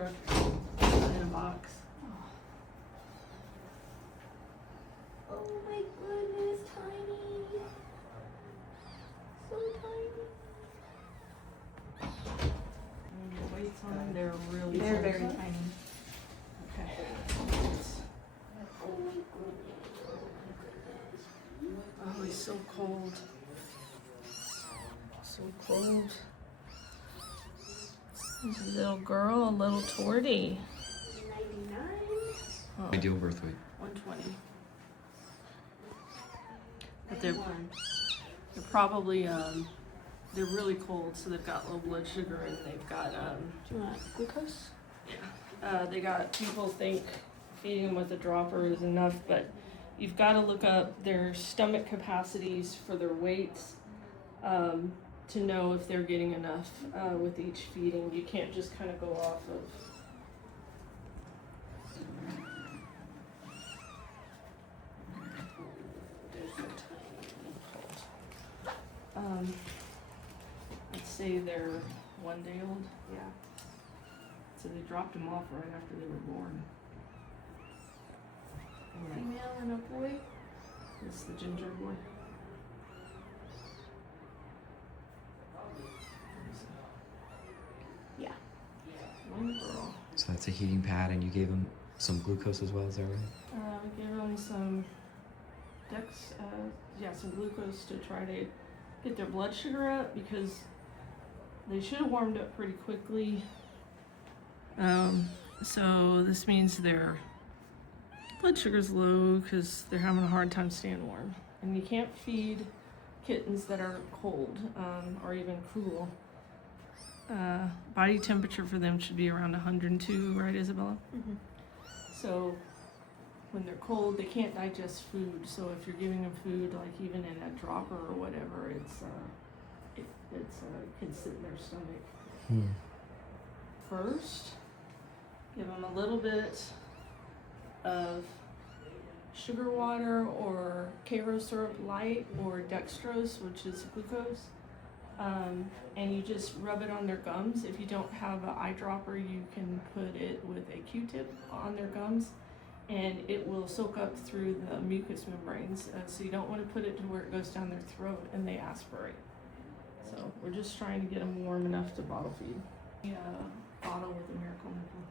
truck in a box. Oh my goodness, tiny. So tiny. And the weights on them, they're really They're very small. tiny. Okay. Oh my goodness. Oh, he's so cold. So cold. There's a little girl, a little tortie. 99. Oh, Ideal birth weight. 120. But they're probably they're really cold, so they've got low blood sugar and they've got Do you want glucose? they got, people think feeding them with a dropper is enough, but you've got to look up their stomach capacities for their weights to know if they're getting enough with each feeding. You can't just kind of go off of. There's so tiny. Let's say they're 1 day old. Yeah. So they dropped them off right after they were born. And Female and a boy. this is the ginger boy. Yeah. One girl. So that's a heating pad, and you gave him some glucose as well, is that right? We gave them some some glucose to try to get their blood sugar up because they should have warmed up pretty quickly. So this means their blood sugar's low because they're having a hard time staying warm. And you can't feed kittens that are cold or even cool. Body temperature for them should be around 102, right, Isabella? Mm-hmm. So when they're cold, they can't digest food. So if you're giving them food, like even in a dropper or whatever, it can sit in their stomach. First, give them a little bit of sugar water or Karo syrup light or dextrose, which is glucose. And you just rub it on their gums. If you don't have an eyedropper, you can put it with a Q-tip on their gums, and it will soak up through the mucous membranes. So you don't want to put it to where it goes down their throat and they aspirate. So we're just trying to get them warm enough to bottle feed. Bottle with a miracle nipple.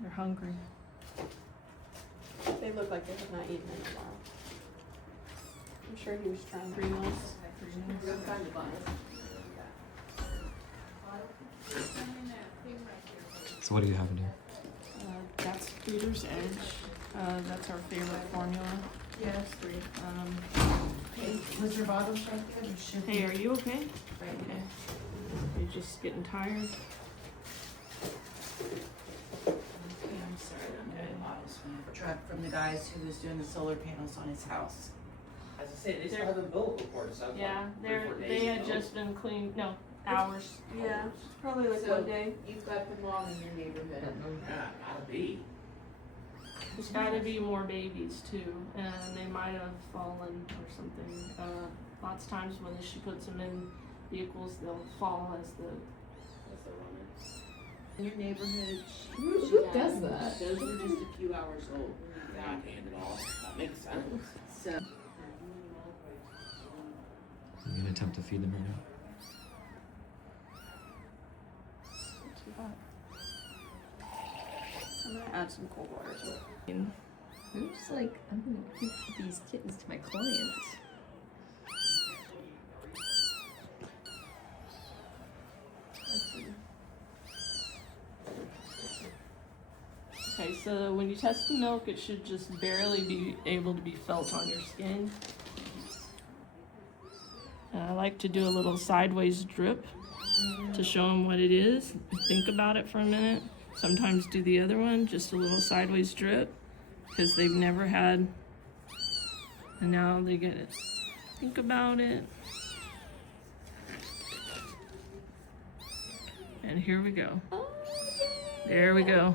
They're hungry. They look like they have not eaten in a while. I'm sure he was trying 3 meals. So what do you have in here? That's Feeder's Edge. That's our favorite formula. Yes, 3. Hey, was your bottle shut yet or should Hey, are you okay? Right. Okay. You're just getting tired? I'm sorry, I'm getting bottles from the truck from the guys who was doing the solar panels on his house. As I say, they still have the bill report, so. Yeah, they had just been cleaned, no, hours. Yeah, probably like So- 1 day. You've got them all in your neighborhood. Yeah, gotta be. There's gotta be more babies too, and they might have fallen or something. Lots of times when she puts them in vehicles, they'll fall as they're running. In your neighborhood. Who does that? Those were just a few hours old. God handed off. That makes sense. So. You gonna attempt to feed them right now? Not too hot. I'm gonna add some cold water to it. I'm just like, I'm gonna give these kittens to my clients. Okay, so when you test the milk, it should just barely be able to be felt on your skin. I like to do a little sideways drip to show them what it is. Think about it for a minute. Sometimes do the other one, just a little sideways drip, because they've never had, and now they get it. Think about it. And here we go. There we go.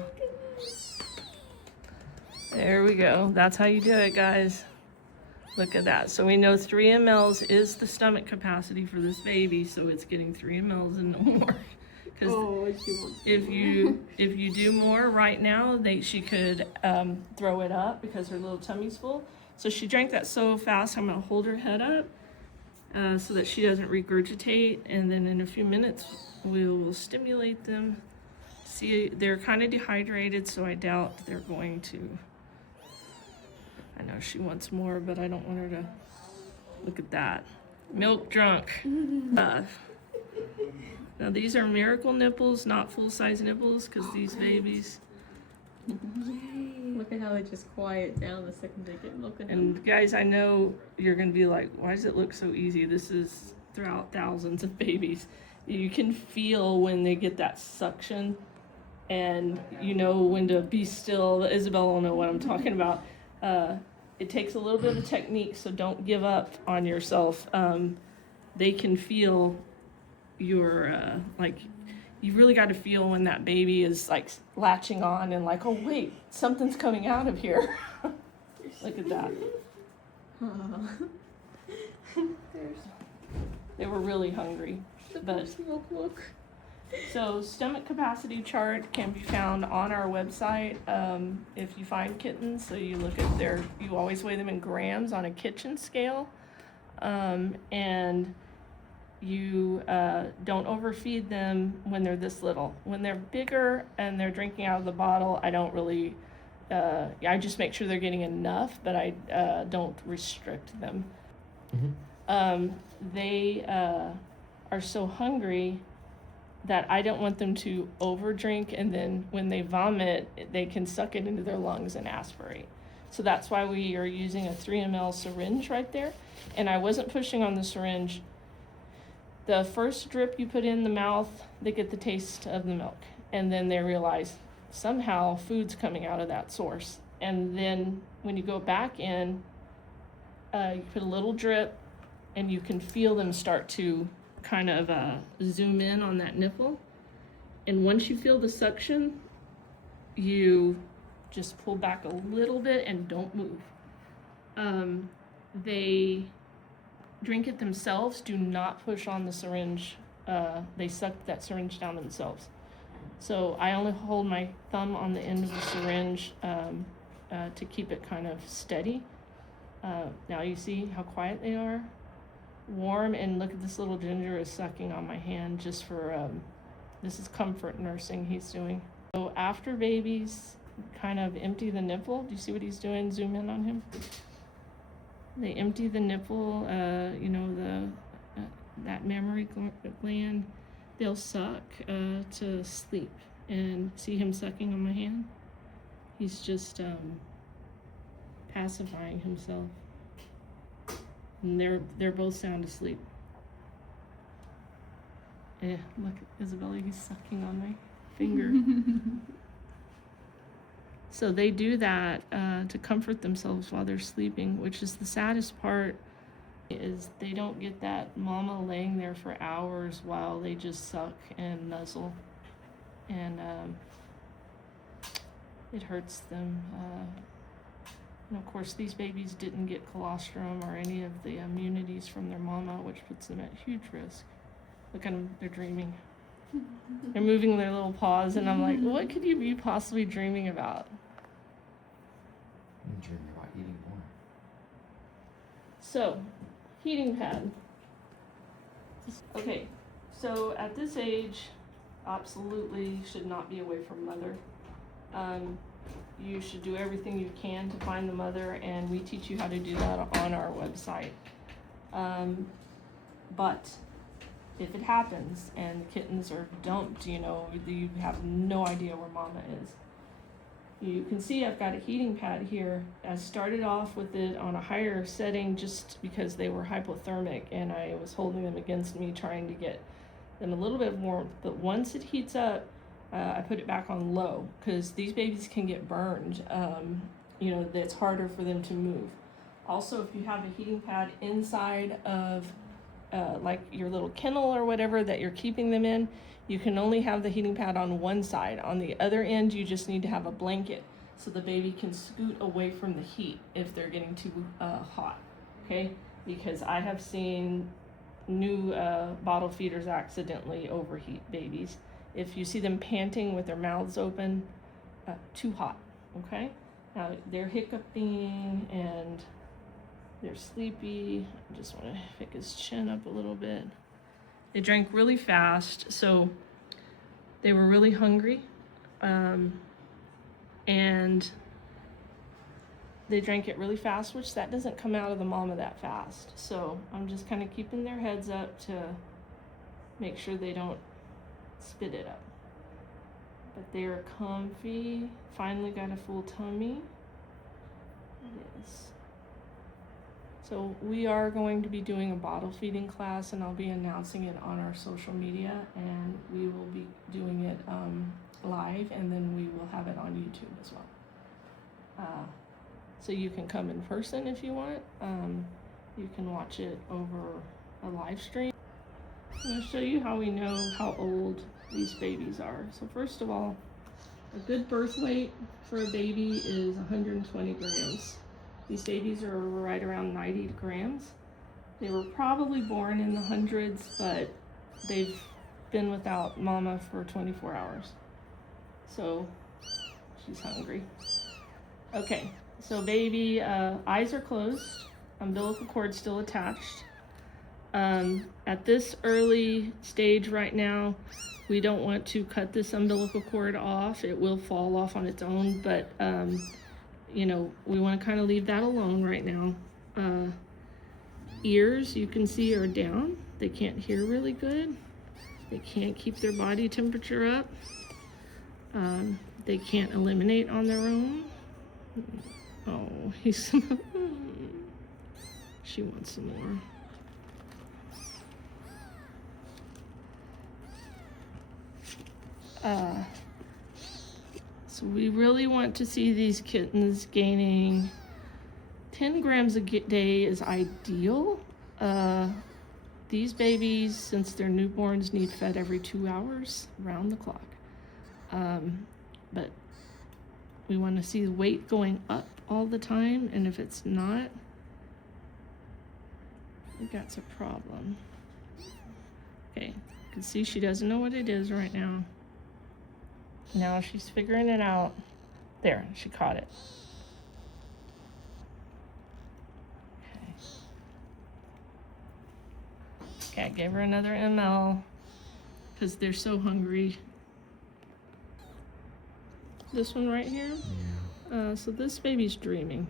There we go. That's how you do it, guys. Look at that. So we know 3 mLs is the stomach capacity for this baby, so it's getting 3 mLs and no more. Because Oh, she wants if you do more right now, she could throw it up because her little tummy's full. So she drank that so fast. I'm gonna hold her head up so that she doesn't regurgitate, and then in a few minutes we will stimulate them. See, they're kind of dehydrated, so I doubt they're going to. I know she wants more, but I don't want her to. Look at that, milk drunk. Now these are miracle nipples, not full-size nipples, because these babies. Look at how they just quiet down the second they get milk in them. And guys, I know you're gonna be like, why does it look so easy? This is throughout thousands of babies. You can feel when they get that suction, and you know when to be still. Isabella will know what I'm talking about. It takes a little bit of technique, so don't give up on yourself. They can feel your, like, you really got to feel when that baby is like latching on and like, oh wait, something's coming out of here. Look at that. They were really hungry. But Look. so stomach capacity chart can be found on our website. If you find kittens, so you look at you always weigh them in grams on a kitchen scale, and you don't overfeed them when they're this little. When they're bigger and they're drinking out of the bottle, I don't really, I just make sure they're getting enough, but I don't restrict them. They are so hungry that I don't want them to overdrink, and then when they vomit, they can suck it into their lungs and aspirate. So that's why we are using a 3 ml syringe right there. And I wasn't pushing on the syringe. The first drip you put in the mouth, they get the taste of the milk. And then they realize somehow food's coming out of that source. And then when you go back in, you put a little drip, and you can feel them start to kind of zoom in on that nipple. And once you feel the suction, you just pull back a little bit and don't move. They drink it themselves. Do not push on the syringe. They suck that syringe down themselves. So I only hold my thumb on the end of the syringe to keep it kind of steady. Now you see how quiet they are? Warm, and look at this little ginger is sucking on my hand just for, this is comfort nursing he's doing. So after babies kind of empty the nipple, do you see what he's doing? Zoom in on him. They empty the nipple, you know, that mammary gland, they'll suck to sleep. And see him sucking on my hand? He's just pacifying himself. And they're both sound asleep. Yeah, look at Isabella, he's sucking on my finger. So they do that to comfort themselves while they're sleeping, which is the saddest part, is they don't get that mama laying there for hours while they just suck and nuzzle. And it hurts them. And of course, these babies didn't get colostrum or any of the immunities from their mama, which puts them at huge risk. Look at them, they're dreaming. They're moving their little paws, and I'm like, what could you be possibly dreaming about? I'm dreaming about eating more. So, heating pad. Okay, so at this age, absolutely should not be away from mother. You should do everything you can to find the mother, and we teach you how to do that on our website. But if it happens and the kittens are dumped, you know, you have no idea where mama is. You can see I've got a heating pad here. I started off with it on a higher setting just because they were hypothermic, and I was holding them against me trying to get them a little bit of warmth. But once it heats up, I put it back on low because these babies can get burned. You know, it's harder for them to move. Also, if you have a heating pad inside of like your little kennel or whatever that you're keeping them in, you can only have the heating pad on one side. On the other end, you just need to have a blanket so the baby can scoot away from the heat if they're getting too hot. okay? Because I have seen new bottle feeders accidentally overheat babies. If you see them panting with their mouths open, too hot, okay? Now they're hiccuping and they're sleepy. I just want to pick his chin up a little bit. They drank really fast, so they were really hungry. And they drank it really fast, which that doesn't come out of the mama that fast. So I'm just kind of keeping their heads up to make sure they don't spit it up. But they are comfy, finally got a full tummy. Yes. So we are going to be doing a bottle feeding class, and I'll be announcing it on our social media, and we will be doing it live, and then we will have it on YouTube as well. So you can come in person if you want. You can watch it over a live stream. I'm going to show you how we know how old these babies are. So first of all, a good birth weight for a baby is 120 grams. These babies are right around 90 grams. They were probably born in the hundreds, but they've been without mama for 24 hours. So she's hungry. Okay, so baby, eyes are closed, umbilical cord still attached. At this early stage right now, we don't want to cut this umbilical cord off. It will fall off on its own, but you know, we want to kind of leave that alone right now. Ears, you can see, are down. They can't hear really good. They can't keep their body temperature up. They can't eliminate on their own. Oh, he's she wants some more. So we really want to see these kittens gaining 10 grams a day is ideal. These babies, since they're newborns, need fed every 2 hours, round the clock. But we want to see the weight going up all the time, and if it's not, I think that's a problem. Okay, you can see she doesn't know what it is right now. Now she's figuring it out. There, she caught it. Okay, I gave her another ml because they're so hungry. This one right here. So this baby's dreaming.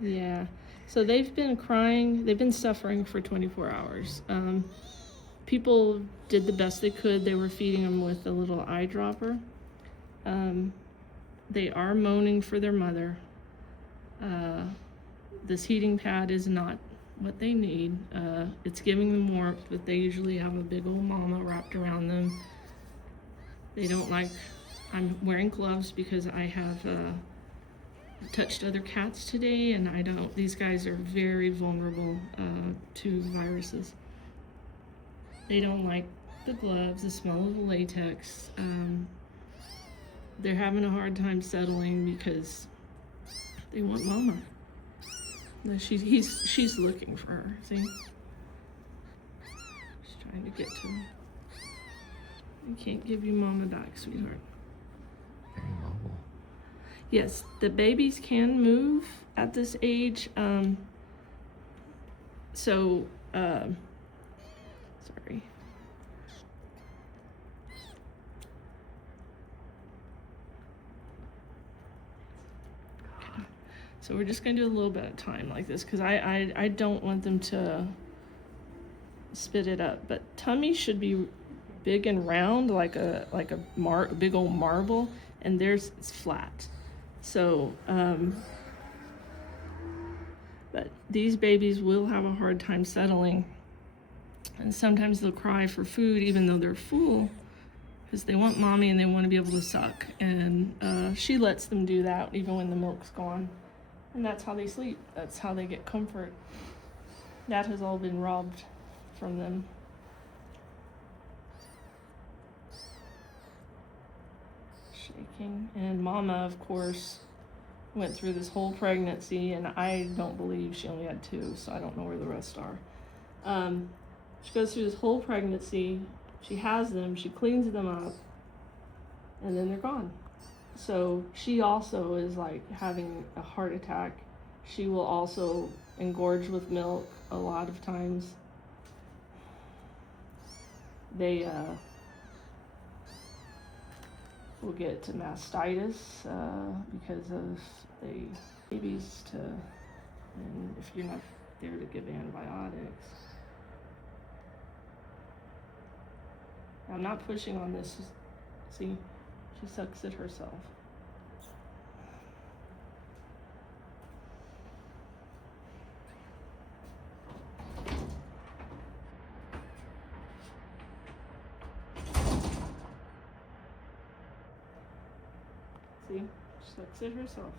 Yeah. So they've been crying. They've been suffering for 24 hours. People did the best they could. They were feeding them with a little eyedropper. They are moaning for their mother. This heating pad is not what they need. It's giving them warmth, but they usually have a big old mama wrapped around them. They don't like, I'm wearing gloves because I have touched other cats today, and these guys are very vulnerable to viruses. They don't like the gloves, the smell of the latex. They're having a hard time settling because they want mama. She's looking for her, see? She's trying to get to him. I can't give you mama back, sweetheart. Very mobile. Yes, the babies can move at this age. Sorry. So we're just gonna do a little bit of time like this because I don't want them to spit it up. But tummy should be big and round like a big old marble, and theirs is flat. So but these babies will have a hard time settling, and sometimes they'll cry for food even though they're full because they want mommy and they want to be able to suck, and she lets them do that even when the milk's gone. And that's how they sleep. That's how they get comfort. That has all been robbed from them. Shaking. And mama, of course, went through this whole pregnancy, and I don't believe she only had 2, so I don't know where the rest are. She goes through this whole pregnancy, she has them, she cleans them up, and then they're gone. So she also is like having a heart attack. She will also engorge with milk a lot of times. They will get mastitis because of the babies and if you're not there to give antibiotics. I'm not pushing on this. See, she sucks it herself. See, she sucks it herself.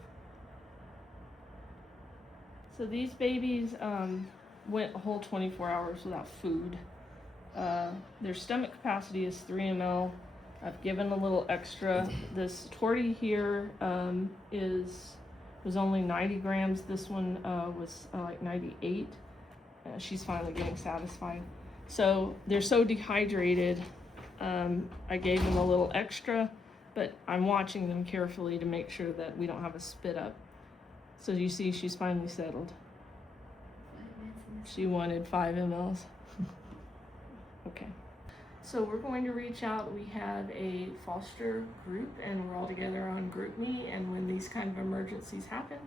So these babies went a whole 24 hours without food. Their stomach capacity is 3 ml. I've given a little extra. This tortie here was only 90 grams. This one was like 98. She's finally getting satisfied. So they're so dehydrated. I gave them a little extra, but I'm watching them carefully to make sure that we don't have a spit up. So you see, she's finally settled. She wanted 5 mLs. Okay. So we're going to reach out. We have a foster group, and we're all together on GroupMe. And when these kind of emergencies happen,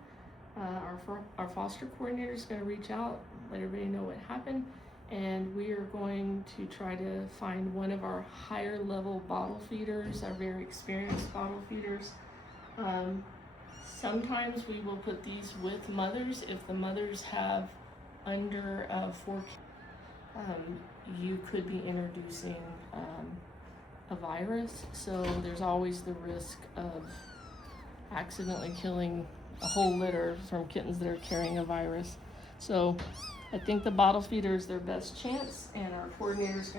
our foster coordinator is going to reach out, let everybody know what happened, and we are going to try to find one of our higher level bottle feeders, our very experienced bottle feeders. Sometimes we will put these with mothers if the mothers have under 4 you could be introducing a virus, so there's always the risk of accidentally killing a whole litter from kittens that are carrying a virus. So I think the bottle feeder is their best chance, and our coordinator's going